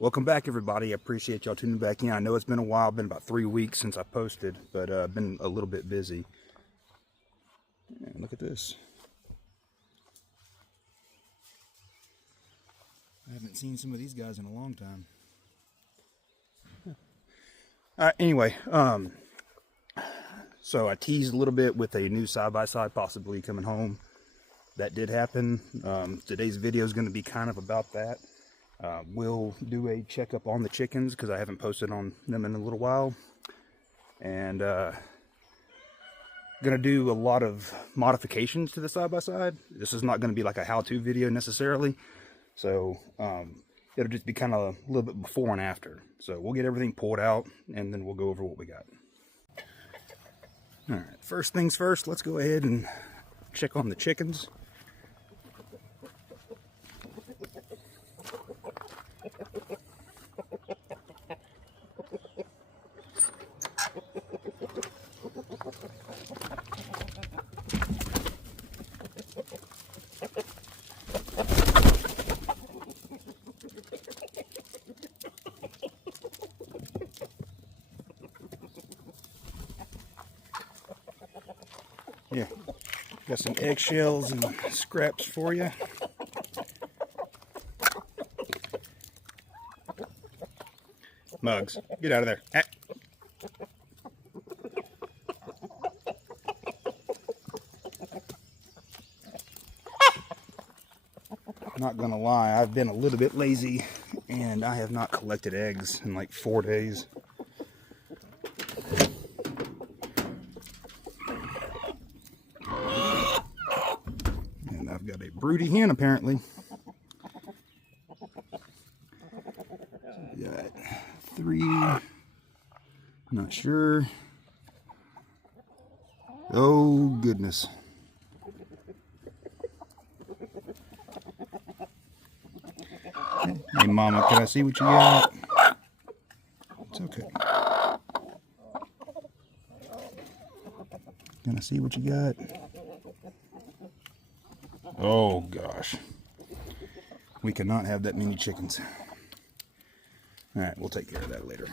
Welcome back, everybody. I appreciate y'all tuning back in. I know it's been a while, been about 3 weeks since I posted, but I've been a little bit busy. And look at this. I haven't seen some of these guys in a long time. Anyway, so I teased a little bit with a new side-by-side possibly coming home. That did happen. Today's video is going to be kind of about that. We'll do a checkup on the chickens because I haven't posted on them in a little while, and gonna do a lot of modifications to the side-by-side. This is not going to be like a how-to video necessarily, so it'll just be kind of a little bit before and after. So we'll get everything pulled out and then we'll go over what we got. All right, first things first, let's go ahead and check on the chickens. Yeah, got some eggshells and scraps for you. Mugs, get out of there. Ah. Not gonna lie, I've been a little bit lazy and I have not collected eggs in like 4 days. And I've got a broody hen apparently. So got 3, not sure. Oh goodness. Hey mama, can I see what you got? It's okay. Can I see what you got? Oh gosh. We cannot have that many chickens. Alright, we'll take care of that later.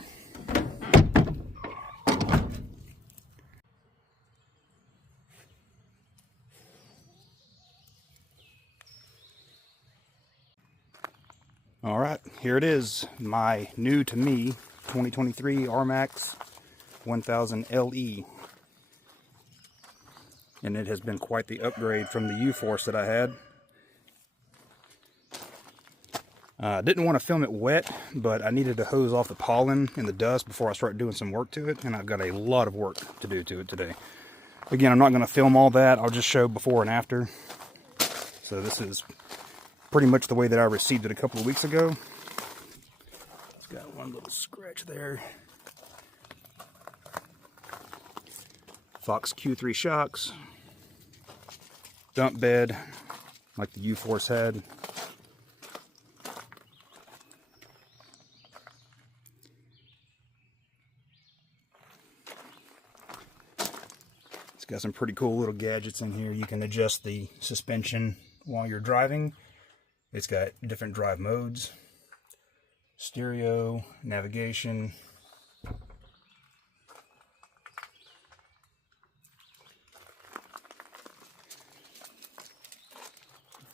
Alright, here it is. My new to me 2023 RMAX 1000 LE. And it has been quite the upgrade from the U-Force that I had. Didn't want to film it wet, but I needed to hose off the pollen and the dust before I start doing some work to it, and I've got a lot of work to do to it today. Again, I'm not going to film all that. I'll just show before and after. So this is pretty much the way that I received it a couple of weeks ago. It's got one little scratch there. Fox Q3 shocks. Dump bed, like the U-Force had. It's got some pretty cool little gadgets in here. You can adjust the suspension while you're driving. It's got different drive modes, stereo, navigation.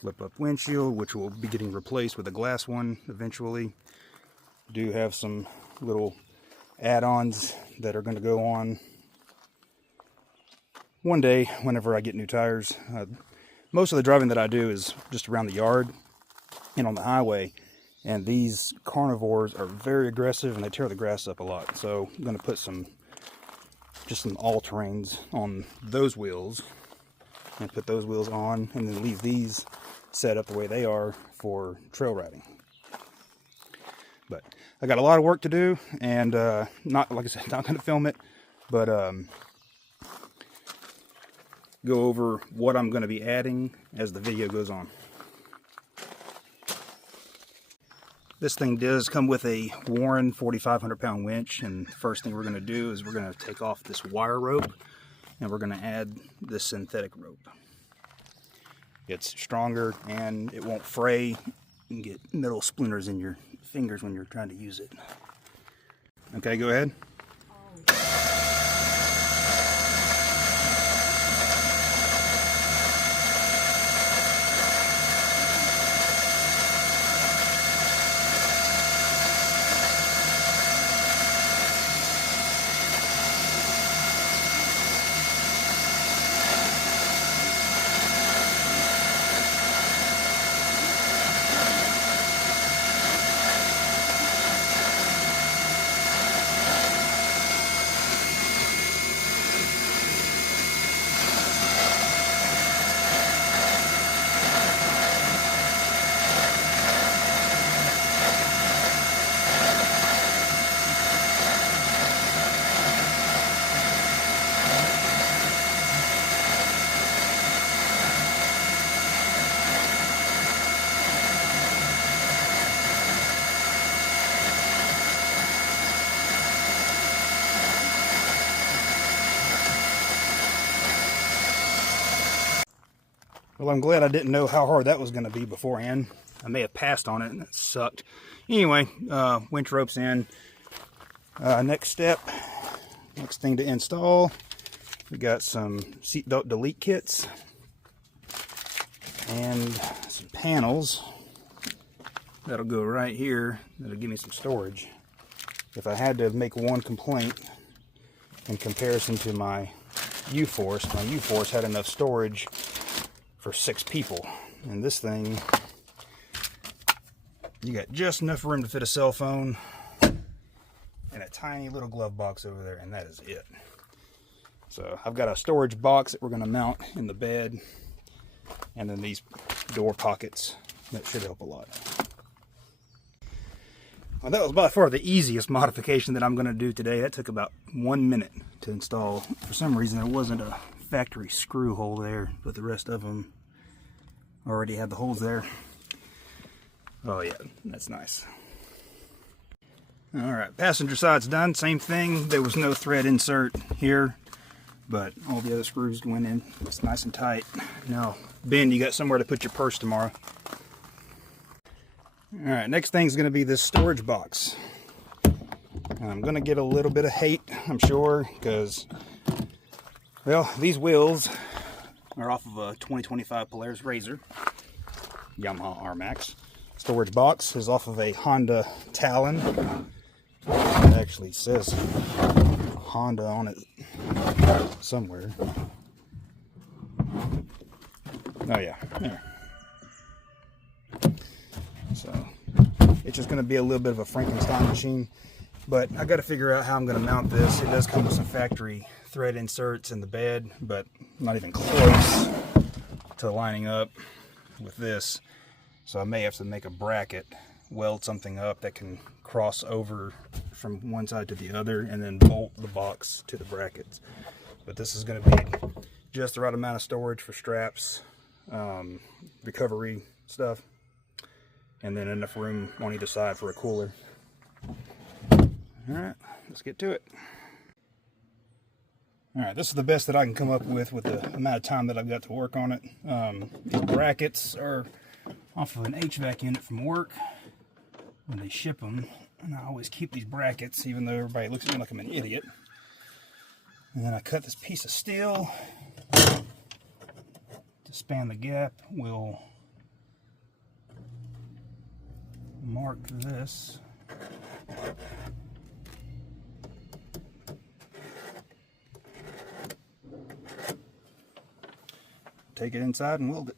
Flip up windshield, which will be getting replaced with a glass one eventually. Do have some little add-ons that are going to go on one day whenever I get new tires. Most of the driving that I do is just around the yard and on the highway, and these carnivores are very aggressive and they tear the grass up a lot. So I'm going to put some all-terrains on those wheels and put those wheels on, and then leave these set up the way they are for trail riding. But I got a lot of work to do, and not, like I said, not going to film it, but go over what I'm going to be adding as the video goes on. This thing does come with a Warren 4,500 pound winch, and the first thing we're going to do is we're going to take off this wire rope and we're going to add this synthetic rope. It's stronger and it won't fray and get metal splinters in your fingers when you're trying to use it. Okay, go ahead. Well, I'm glad I didn't know how hard that was going to be beforehand. I may have passed on it and that sucked. Anyway, winch ropes in. Next step, next thing to install, we got some seatbelt delete kits and some panels that'll go right here. That'll give me some storage. If I had to make one complaint in comparison to my U-Force had enough storage for 6 people, and this thing, you got just enough room to fit a cell phone and a tiny little glove box over there, and that is it. So I've got a storage box that we're going to mount in the bed, and then these door pockets that should help a lot. Well, that was by far the easiest modification that I'm going to do today. That took about 1 minute to install. For some reason there wasn't a factory screw hole there, but the rest of them already had the holes there. Oh yeah, that's nice. Alright, passenger side's done. Same thing. There was no thread insert here, but all the other screws went in. It's nice and tight. Now, Ben, you got somewhere to put your purse tomorrow. Alright, next thing's going to be this storage box. I'm going to get a little bit of hate, I'm sure, because, well, these wheels are off of a 2025 Polaris Razor, Yamaha RMAX. Storage box is off of a Honda Talon. It actually says Honda on it somewhere. Oh yeah, there. So it's just going to be a little bit of a Frankenstein machine, but I got to figure out how I'm going to mount this. It does come with some factory thread inserts in the bed, but not even close to lining up with this. So I may have to make a bracket, weld something up that can cross over from one side to the other, and then bolt the box to the brackets. But this is going to be just the right amount of storage for straps, recovery stuff, and then enough room on either side for a cooler. Alright, let's get to it. Alright, this is the best that I can come up with the amount of time that I've got to work on it. These brackets are off of an HVAC unit from work when they ship them, and I always keep these brackets even though everybody looks at me like I'm an idiot. And then I cut this piece of steel to span the gap. We'll mark this. Take it inside and weld it.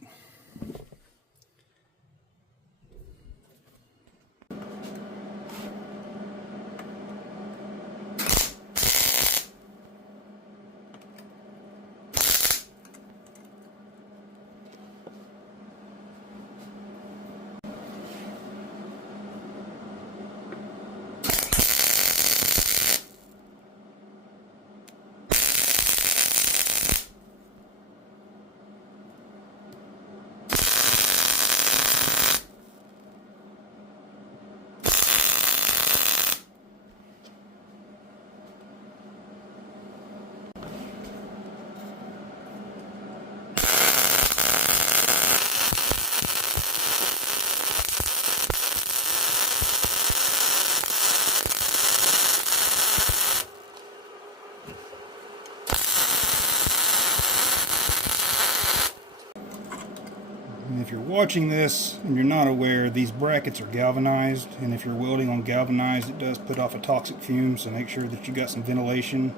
watching this and you're not aware, these brackets are galvanized, and if you're welding on galvanized, it does put off a toxic fume, so make sure that you got some ventilation.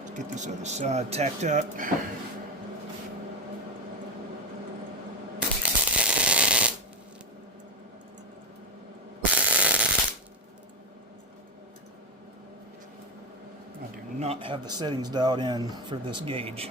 Let's get this other side tacked up. I do not have the settings dialed in for this gauge.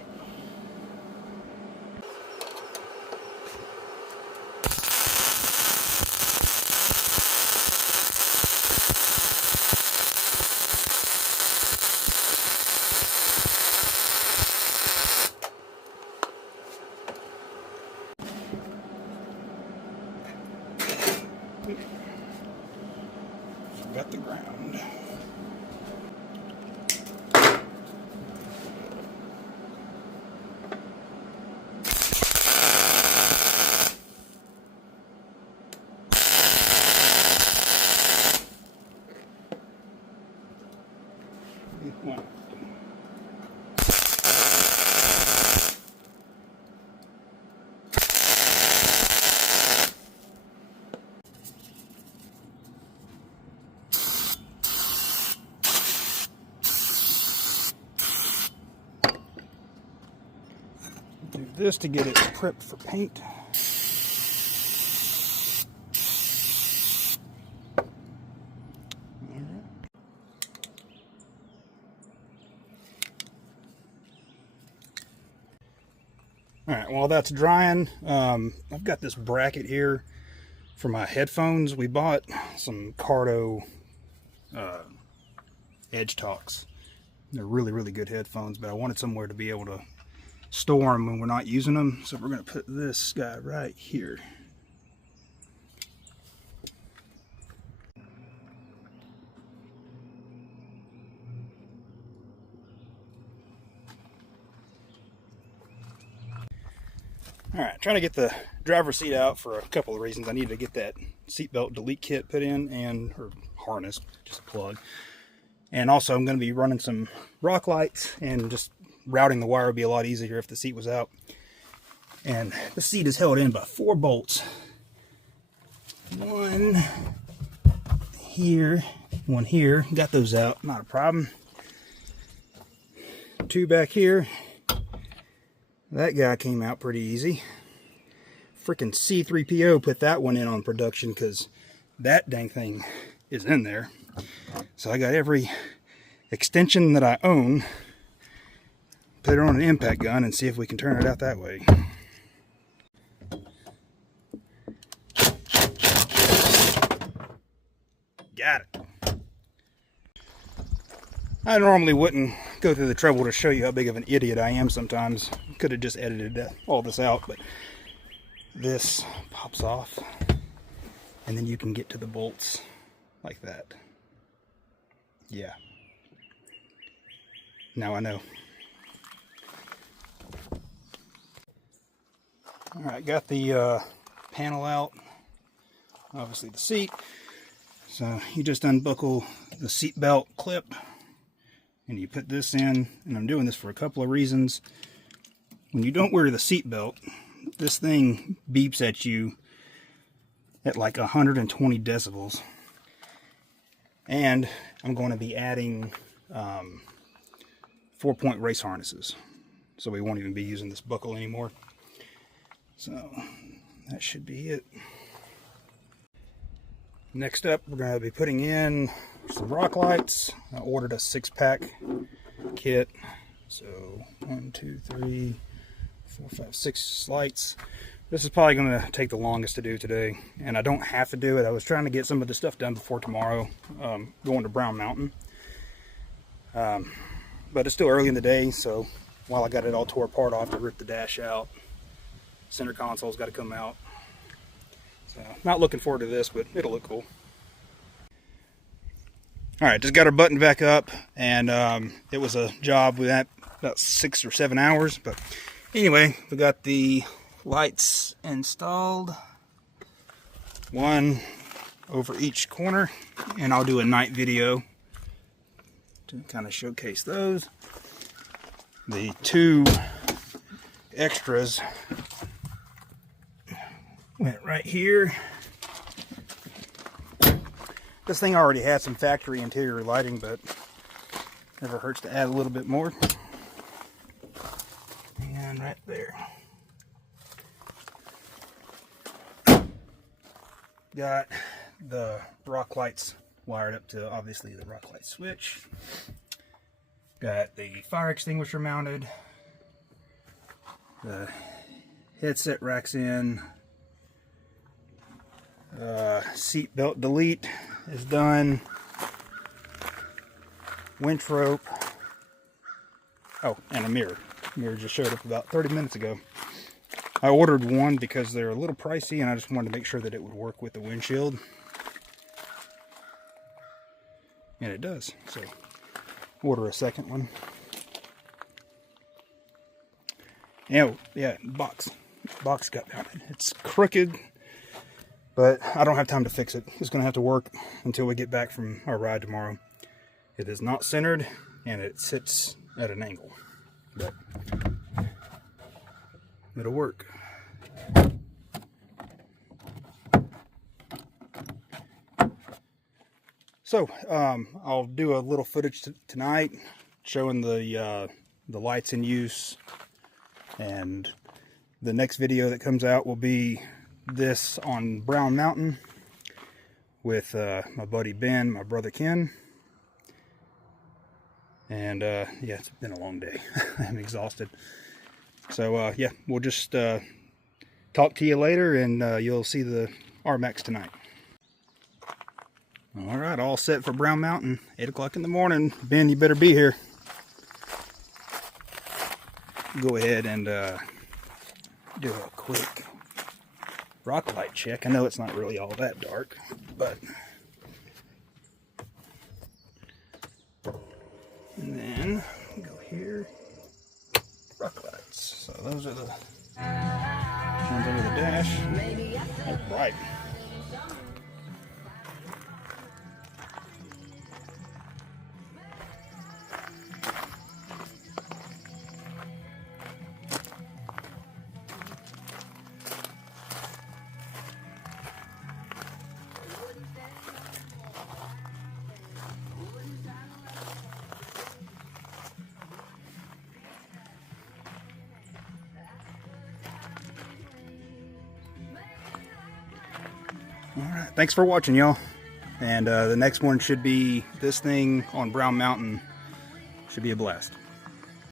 Forgot the ground. One. Do this to get it prepped for paint. Alright, while that's drying, I've got this bracket here for my headphones. We bought some Cardo Edge Talks. They're really, really good headphones, but I wanted somewhere to be able to store them when we're not using them. So we're going to put this guy right here. Alright, trying to get the driver's seat out for a couple of reasons. I needed to get that seatbelt delete kit put in, or harness, just a plug. And also I'm going to be running some rock lights, and just routing the wire would be a lot easier if the seat was out. And the seat is held in by 4 bolts. One here, one here. Got those out, not a problem. 2 back here. That guy came out pretty easy. Freaking C3PO put that one in on production because that dang thing is in there. So I got every extension that I own, put it on an impact gun, and see if we can turn it out that way. Got it. I normally wouldn't go through the trouble to show you how big of an idiot I am sometimes. Could have just edited all this out, but this pops off, and then you can get to the bolts like that. Yeah. Now I know. Alright, got the panel out. Obviously the seat. So you just unbuckle the seat belt clip, and you put this in, and I'm doing this for a couple of reasons. When you don't wear the seat belt, this thing beeps at you at like 120 decibels. And I'm going to be adding 4-point race harnesses, so we won't even be using this buckle anymore. So that should be it. Next up, we're going to be putting in some rock lights. I ordered a 6-pack kit. So 1, 2, 3, 4, 5, 6 lights. This is probably going to take the longest to do today, and I don't have to do it. I was trying to get some of the stuff done before tomorrow, going to Brown Mountain. But it's still early in the day, so while I got it all tore apart, I'll have to rip the dash out. Center console's got to come out. So, not looking forward to this, but it'll look cool. Alright, just got our button back up, and it was a job with that about 6 or 7 hours. But anyway, we got the lights installed, one over each corner, and I'll do a night video to kind of showcase those. The 2 extras went right here. This thing already had some factory interior lighting, but never hurts to add a little bit more. And right there. Got the rock lights wired up to, obviously, the rock light switch. Got the fire extinguisher mounted. The headset rack's in. Seat belt delete is done. Winch rope. Oh, and a mirror. Mirror just showed up about 30 minutes ago. I ordered one because they're a little pricey and I just wanted to make sure that it would work with the windshield. And it does. So, order a second one. Oh, yeah, box got mounted. It's crooked, but I don't have time to fix it. It's going to have to work until we get back from our ride tomorrow. It is not centered and it sits at an angle, but it'll work. So I'll do a little footage tonight showing the lights in use, and the next video that comes out will be this on Brown Mountain with my buddy Ben, my brother Ken. And yeah, it's been a long day. I'm exhausted. So yeah, we'll just talk to you later, and you'll see the RMAX tonight. All right, all set for Brown Mountain. 8 o'clock in the morning. Ben, you better be here. Go ahead and do a quick rock light check. I know it's not really all that dark, but... And then go here, rock lights. So those are the ones under the dash. Oh, bright. Alright, thanks for watching, y'all. And the next one should be this thing on Brown Mountain. Should be a blast.